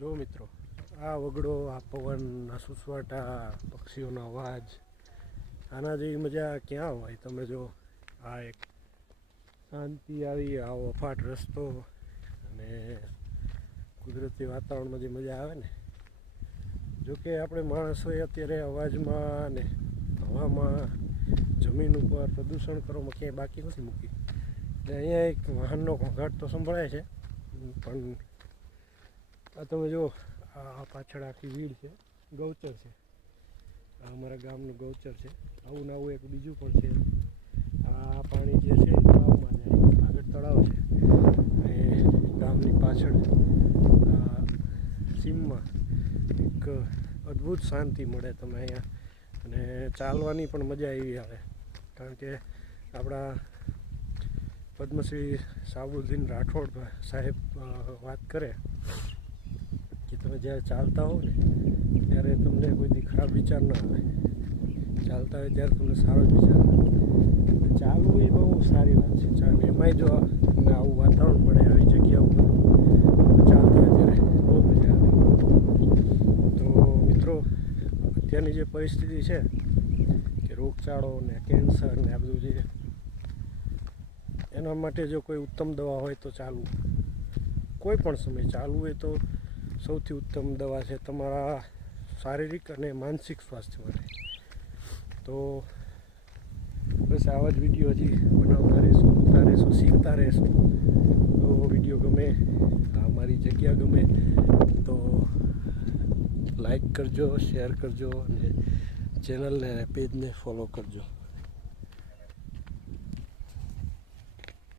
જો મિત્રો, આ વગડો, આ પવન, આ સુસવાટા, પક્ષીઓનો અવાજ, આના જેવી મજા ક્યાં હોય? તમે જો આ એક શાંતિ આવી, આવો અફાટ રસ્તો અને કુદરતી વાતાવરણમાં જે મજા આવે ને, જોકે આપણે માણસોએ અત્યારે અવાજમાં ને હવામાં, જમીન ઉપર પ્રદૂષણ કરવામાં ક્યાંય બાકી નથી મૂકી. એટલે અહીંયા એક વાહનનો ઘોંઘાટ તો સંભળાય છે, પણ આ તમે જો, આ પાછળ આખી વીડ છે, ગૌચર છે. આ અમારા ગામનું ગૌચર છે. આવું ને આવું એક બીજું પણ છે. આ પાણી જે છે તળાવમાં જાય, આગળ તળાવ છે અને ગામની પાછળ સીમમાં એક અદ્ભુત શાંતિ મળે તમે અહીંયા, અને ચાલવાની પણ મજા એવી આવે. કારણ કે આપણા પદ્મશ્રી સાબુદ્દીન રાઠોડ સાહેબ વાત કરે કે તમે જ્યારે ચાલતા હો ને ત્યારે તમને કોઈ ખરાબ વિચાર ન આવે, ચાલતા હોય ત્યારે તમને સારો જ વિચાર આવે. ચાલવું એ બહુ સારી વાત છે. એમાંય જો તમને આવું વાતાવરણ મળે, આવી જગ્યા ઉપર ચાલતા હોય ત્યારે બહુ મજા આવે. તો મિત્રો, અત્યારની જે પરિસ્થિતિ છે કે રોગચાળો ને કેન્સર ને આ બધું જે, એના માટે જો કોઈ ઉત્તમ દવા હોય તો ચાલવું. કોઈ પણ સમય ચાલવું હોય તો સૌથી ઉત્તમ દવા છે તમારા શારીરિક અને માનસિક સ્વાસ્થ્ય માટે. તો બસ આવા જ વિડીયો હજી બનાવતા રહેશું, મૂકતા રહેશું, શીખતા રહેશું. તો વિડીયો ગમે, અમારી જગ્યા ગમે તો લાઈક કરજો, શેર કરજો અને ચેનલને, પેજને ફોલો કરજો.